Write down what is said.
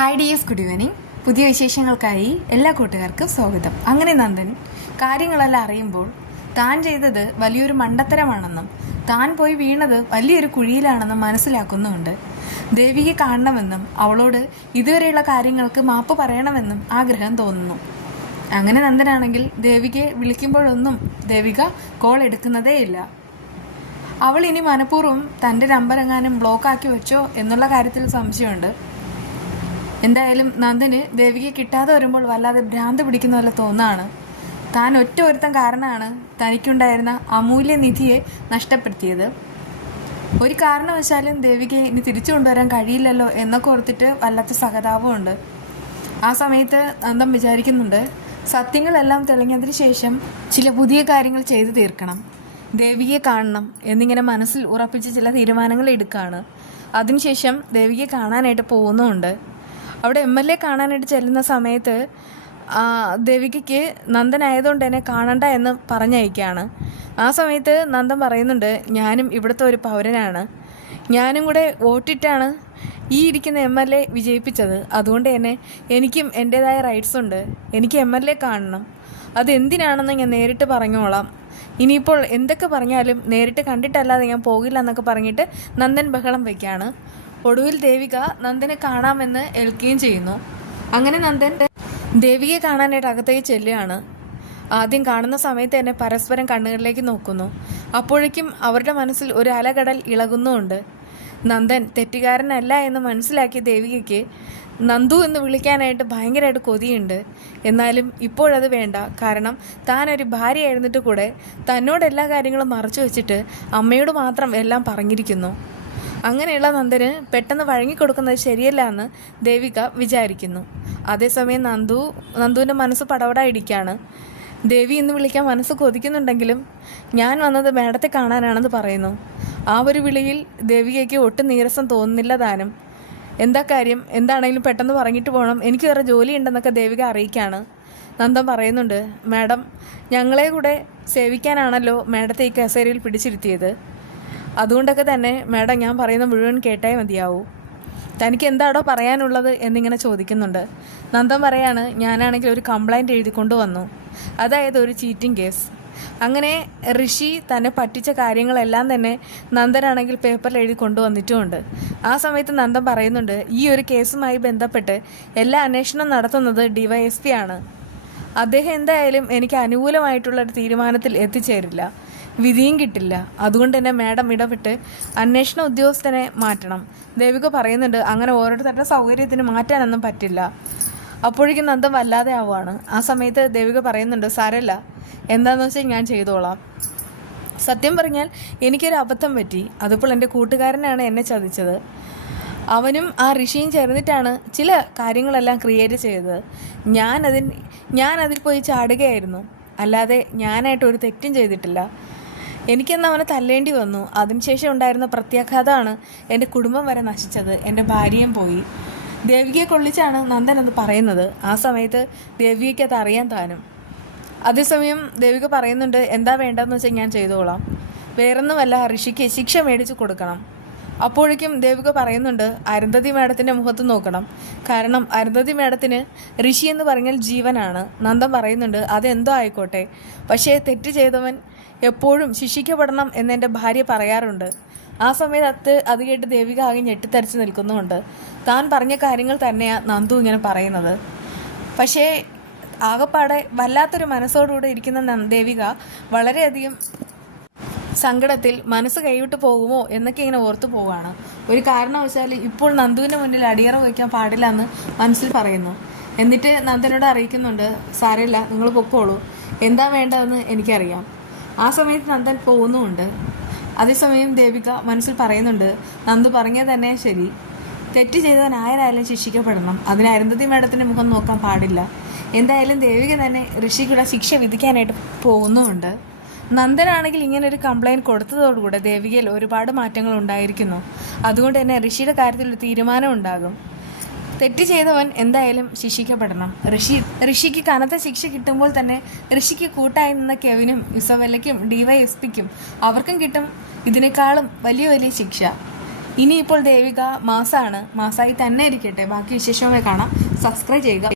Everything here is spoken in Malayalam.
Hi dears, good evening. പുതിയ വിശേഷങ്ങൾക്കായി എല്ലാ കൂട്ടുകാർക്കും സ്വാഗതം. അങ്ങനെ നന്ദൻ കാര്യങ്ങളെല്ലാം അറിയുമ്പോൾ താൻ ചെയ്തത് വലിയൊരു മണ്ടത്തരമാണെന്നും താൻ പോയി വീണത് വലിയൊരു കുഴിയിലാണെന്നും മനസ്സിലാക്കുന്നുമുണ്ട്. ദേവികയെ കാണണമെന്നും അവളോട് ഇതുവരെയുള്ള കാര്യങ്ങൾക്ക് മാപ്പ് പറയണമെന്നും ആഗ്രഹം തോന്നുന്നു. അങ്ങനെ നന്ദനാണെങ്കിൽ ദേവികയെ വിളിക്കുമ്പോഴൊന്നും ദേവിക കോൾ എടുക്കുന്നതേയില്ല. അവൾ ഇനി മനഃപൂർവ്വം തൻ്റെ നമ്പരെങ്ങാനും ബ്ലോക്കാക്കി വെച്ചോ എന്നുള്ള കാര്യത്തിൽ സംശയമുണ്ട്. എന്തായാലും നന്ദന് ദേവികയെ കിട്ടാതെ വരുമ്പോൾ വല്ലാതെ ഭ്രാന്ത് പിടിക്കുന്ന പോലെ തോന്നാണ്. താൻ ഒറ്റ ഒരുത്തം കാരണമാണ് തനിക്കുണ്ടായിരുന്ന അമൂല്യ നിധിയെ നഷ്ടപ്പെടുത്തിയത്. ഒരു കാരണവശാലും ദേവികയെ ഇനി തിരിച്ചു കൊണ്ടുവരാൻ കഴിയില്ലല്ലോ എന്നൊക്കെ ഓർത്തിട്ട് വല്ലാത്ത സഹതാപമുണ്ട്. ആ സമയത്ത് നന്ദൻ വിചാരിക്കുന്നുണ്ട്, സത്യങ്ങളെല്ലാം തെളിഞ്ഞതിന് ശേഷം ചില പുതിയ കാര്യങ്ങൾ ചെയ്തു തീർക്കണം, ദേവികയെ കാണണം എന്നിങ്ങനെ മനസ്സിൽ ഉറപ്പിച്ച് ചില തീരുമാനങ്ങൾ എടുക്കുകയാണ്. അതിനുശേഷം ദേവികയെ കാണാനായിട്ട് പോകുന്നുമുണ്ട്. അവിടെ MLA കാണാനായിട്ട് ചെല്ലുന്ന സമയത്ത് ദേവികയ്ക്ക് നന്ദനായതുകൊണ്ട് എന്നെ കാണണ്ട എന്ന് പറഞ്ഞയക്കുകയാണ്. ആ സമയത്ത് നന്ദൻ പറയുന്നുണ്ട്, ഞാനും ഇവിടുത്തെ ഒരു പൗരനാണ്, ഞാനും കൂടെ വോട്ടിട്ടാണ് ഈ ഇരിക്കുന്ന MLA വിജയിപ്പിച്ചത്, അതുകൊണ്ട് തന്നെ എനിക്കും എൻ്റേതായ റൈറ്റ്സ് ഉണ്ട്, എനിക്ക് MLA കാണണം, അതെന്തിനാണെന്ന് ഞാൻ നേരിട്ട് പറഞ്ഞോളാം, ഇനിയിപ്പോൾ എന്തൊക്കെ പറഞ്ഞാലും നേരിട്ട് കണ്ടിട്ടല്ലാതെ ഞാൻ പോകില്ല എന്നൊക്കെ പറഞ്ഞിട്ട് നന്ദൻ ബഹളം വയ്ക്കുകയാണ്. ഒടുവിൽ ദേവിക നന്ദനെ കാണാമെന്ന് ഏൽക്കുകയും ചെയ്യുന്നു. അങ്ങനെ നന്ദൻ ദേവികയെ കാണാനായിട്ട് അകത്തേക്ക് ചെല്ലുകയാണ്. ആദ്യം കാണുന്ന സമയത്ത് തന്നെ പരസ്പരം കണ്ണുകളിലേക്ക് നോക്കുന്നു. അപ്പോഴേക്കും അവരുടെ മനസ്സിൽ ഒരു അലകടൽ ഇളകുന്നുമുണ്ട്. നന്ദൻ തെറ്റുകാരനല്ല എന്ന് മനസ്സിലാക്കിയ ദേവികയ്ക്ക് നന്ദു എന്ന് വിളിക്കാനായിട്ട് ഭയങ്കരമായിട്ട് കൊതിയുണ്ട്. എന്നാലും ഇപ്പോഴത് വേണ്ട. കാരണം താനൊരു ഭാര്യയായിരുന്നിട്ട് കൂടെ തന്നോട് എല്ലാ കാര്യങ്ങളും മറച്ചു വെച്ചിട്ട് അമ്മയോട് മാത്രം എല്ലാം പറഞ്ഞിരിക്കുന്നു. അങ്ങനെയുള്ള നന്ദന് പെട്ടെന്ന് വഴങ്ങിക്കൊടുക്കുന്നത് ശരിയല്ല എന്ന് ദേവിക വിചാരിക്കുന്നു. അതേസമയം നന്ദുവിൻ്റെ മനസ്സ് പടവടായിടിക്കുകയാണ്. ദേവി എന്ന് വിളിക്കാൻ മനസ്സ് കൊതിക്കുന്നുണ്ടെങ്കിലും ഞാൻ വന്നത് മേഡത്തെ കാണാനാണെന്ന് പറയുന്നു. ആ ഒരു വിളിയിൽ ദേവികയ്ക്ക് ഒട്ടും നീരസം തോന്നുന്നില്ല താനും. എന്താ കാര്യം, എന്താണെങ്കിലും പെട്ടെന്ന് പറഞ്ഞിട്ട് പോകണം, എനിക്ക് വേറെ ജോലി ഉണ്ടെന്നൊക്കെ ദേവിക അറിയിക്കുകയാണ്. നന്ദൻ പറയുന്നുണ്ട്, മാഡം ഞങ്ങളെ കൂടെ സേവിക്കാനാണല്ലോ മാഡത്തെ ഈ കസേരയിൽ പിടിച്ചിരുത്തിയത്, അതുകൊണ്ടൊക്കെ തന്നെ മാഡം ഞാൻ പറയുന്ന മുഴുവൻ കേട്ടാൽ മതിയാവൂ, തനിക്ക് എന്താണോ പറയാനുള്ളത് എന്നിങ്ങനെ ചോദിക്കുന്നുണ്ട്. നന്ദൻ പറയാണ്, ഞാനാണെങ്കിൽ ഒരു കംപ്ലൈൻറ്റ് എഴുതിക്കൊണ്ട് വന്നു, അതായത് ഒരു ചീറ്റിംഗ് കേസ്. അങ്ങനെ ഋഷി തന്നെ പറ്റിച്ച കാര്യങ്ങളെല്ലാം തന്നെ നന്ദനാണെങ്കിൽ പേപ്പറിൽ എഴുതി കൊണ്ടുവന്നിട്ടുമുണ്ട്. ആ സമയത്ത് നന്ദൻ പറയുന്നുണ്ട്, ഈ ഒരു കേസുമായി ബന്ധപ്പെട്ട് എല്ലാ അന്വേഷണം നടത്തുന്നത് DYSP ആണ്, അദ്ദേഹം എന്തായാലും എനിക്ക് അനുകൂലമായിട്ടുള്ളൊരു തീരുമാനത്തിൽ എത്തിച്ചേരില്ല, വിധിയും കിട്ടില്ല, അതുകൊണ്ട് തന്നെ മാഡം ഇടപെട്ട് അന്വേഷണ ഉദ്യോഗസ്ഥനെ മാറ്റണം. ദേവിക പറയുന്നുണ്ട്, അങ്ങനെ ഓരോരുത്തരുടെ സൗകര്യത്തിന് മാറ്റാനൊന്നും പറ്റില്ല. അപ്പോഴേക്കും നന്ദൻ വല്ലാതെ ആവുകയാണ്. ആ സമയത്ത് ദേവിക പറയുന്നുണ്ട്, സാരമില്ല, എന്താണെന്ന് വെച്ചാൽ ഞാൻ ചെയ്തോളാം. സത്യം പറഞ്ഞാൽ എനിക്കൊരു അബദ്ധം പറ്റി, അതിപ്പോൾ എൻ്റെ കൂട്ടുകാരനാണ് എന്നെ ചതിച്ചത്, അവനും ആ ഋഷിയും ചേർന്നിട്ടാണ് ചില കാര്യങ്ങളെല്ലാം ക്രിയേറ്റ് ചെയ്തത്, ഞാനതിൽ പോയി ചാടുകയായിരുന്നു, അല്ലാതെ ഞാനായിട്ടൊരു തെറ്റും ചെയ്തിട്ടില്ല, എനിക്കെന്ന് അവനെ തല്ലേണ്ടി വന്നു, അതിനുശേഷം ഉണ്ടായിരുന്ന പ്രത്യാഘാതമാണ് എൻ്റെ കുടുംബം വരെ നശിച്ചത്, എൻ്റെ ഭാര്യയും പോയി. ദേവികയെ കൊള്ളിച്ചാണ് നന്ദൻ അത് പറയുന്നത്. ആ സമയത്ത് ദേവികയ്ക്ക് അത് അറിയാൻ താനും. അതേസമയം ദേവിക പറയുന്നുണ്ട്, എന്താ വേണ്ടതെന്ന് വെച്ചാൽ ഞാൻ ചെയ്തോളാം, വേറൊന്നുമല്ല, ഋഷിക്ക് ശിക്ഷ മേടിച്ച് കൊടുക്കണം. അപ്പോഴേക്കും ദേവിക പറയുന്നുണ്ട്, അരുന്ധതി മാഡത്തിൻ്റെ മുഖത്ത് നോക്കണം, കാരണം അരുന്ധതി മാഡത്തിന് ഋഷി എന്ന് പറഞ്ഞാൽ ജീവനാണ്. നന്ദൻ പറയുന്നുണ്ട്, അതെന്തോ ആയിക്കോട്ടെ, പക്ഷേ തെറ്റ് ചെയ്തവൻ എപ്പോഴും ശിക്ഷിക്കപ്പെടണം എന്നെൻ്റെ ഭാര്യ പറയാറുണ്ട്. ആ സമയത്ത് അത് കേട്ട് ദേവിക ആകെ ഞെട്ടിത്തരിച്ച് നിൽക്കുന്നുമുണ്ട്. താൻ പറഞ്ഞ കാര്യങ്ങൾ തന്നെയാണ് നന്ദു ഇങ്ങനെ പറയുന്നത്. പക്ഷേ ആകപ്പാടെ വല്ലാത്തൊരു മനസ്സോടുകൂടെ ഇരിക്കുന്ന ദേവിക വളരെയധികം സങ്കടത്തിൽ മനസ്സ് കൈവിട്ട് പോകുമോ എന്നൊക്കെ ഇങ്ങനെ ഓർത്തു പോവുകയാണ്. ഒരു കാരണവശാൽ ഇപ്പോൾ നന്ദുവിൻ്റെ മുന്നിൽ അടിയറ വയ്ക്കാൻ പാടില്ല എന്ന് മനസ്സിൽ പറയുന്നു. എന്നിട്ട് നന്ദനോട് അറിയിക്കുന്നുണ്ട്, സാരമില്ല, നിങ്ങൾ പൊക്കോളൂ, എന്താ വേണ്ടതെന്ന് എനിക്കറിയാം. ആ സമയത്ത് നന്ദൻ പോകുന്നുമുണ്ട്. അതേസമയം ദേവിക മനസ്സിൽ പറയുന്നുണ്ട്, നന്ദു പറഞ്ഞത് തന്നെ ശരി, തെറ്റ് ചെയ്തവൻ ആരായാലും ശിക്ഷിക്കപ്പെടണം, അതിന് അരുന്ധതി മാഡത്തിൻ്റെ മുഖം നോക്കാൻ പാടില്ല. എന്തായാലും ദേവിക തന്നെ ഋഷിക്കുള്ള ശിക്ഷ വിധിക്കാനായിട്ട് പോകുന്നുമുണ്ട്. നന്ദനാണെങ്കിൽ ഇങ്ങനൊരു കംപ്ലൈൻറ്റ് കൊടുത്തതോടുകൂടെ ദേവികയിൽ ഒരുപാട് മാറ്റങ്ങൾ ഉണ്ടായിരിക്കുന്നു. അതുകൊണ്ട് തന്നെ ഋഷിയുടെ കാര്യത്തിൽ ഒരു തീരുമാനം ഉണ്ടാകും. തെറ്റ് ചെയ്തവൻ എന്തായാലും ശിക്ഷിക്കപ്പെടണം. ഋഷിക്ക് കനത്ത ശിക്ഷ കിട്ടുമ്പോൾ തന്നെ ഋഷിക്ക് കൂട്ടായി നിന്ന കെവിനും ഇസബെല്ലയ്ക്കും DYSPക്കും അവർക്കും കിട്ടും ഇതിനേക്കാളും വലിയ വലിയ ശിക്ഷ. ഇനിയിപ്പോൾ ദേവിക മാസമാണ്, മാസമായി തന്നെ ഇരിക്കട്ടെ. ബാക്കി വിശേഷങ്ങൾ കാണാം. സബ്സ്ക്രൈബ് ചെയ്യുക.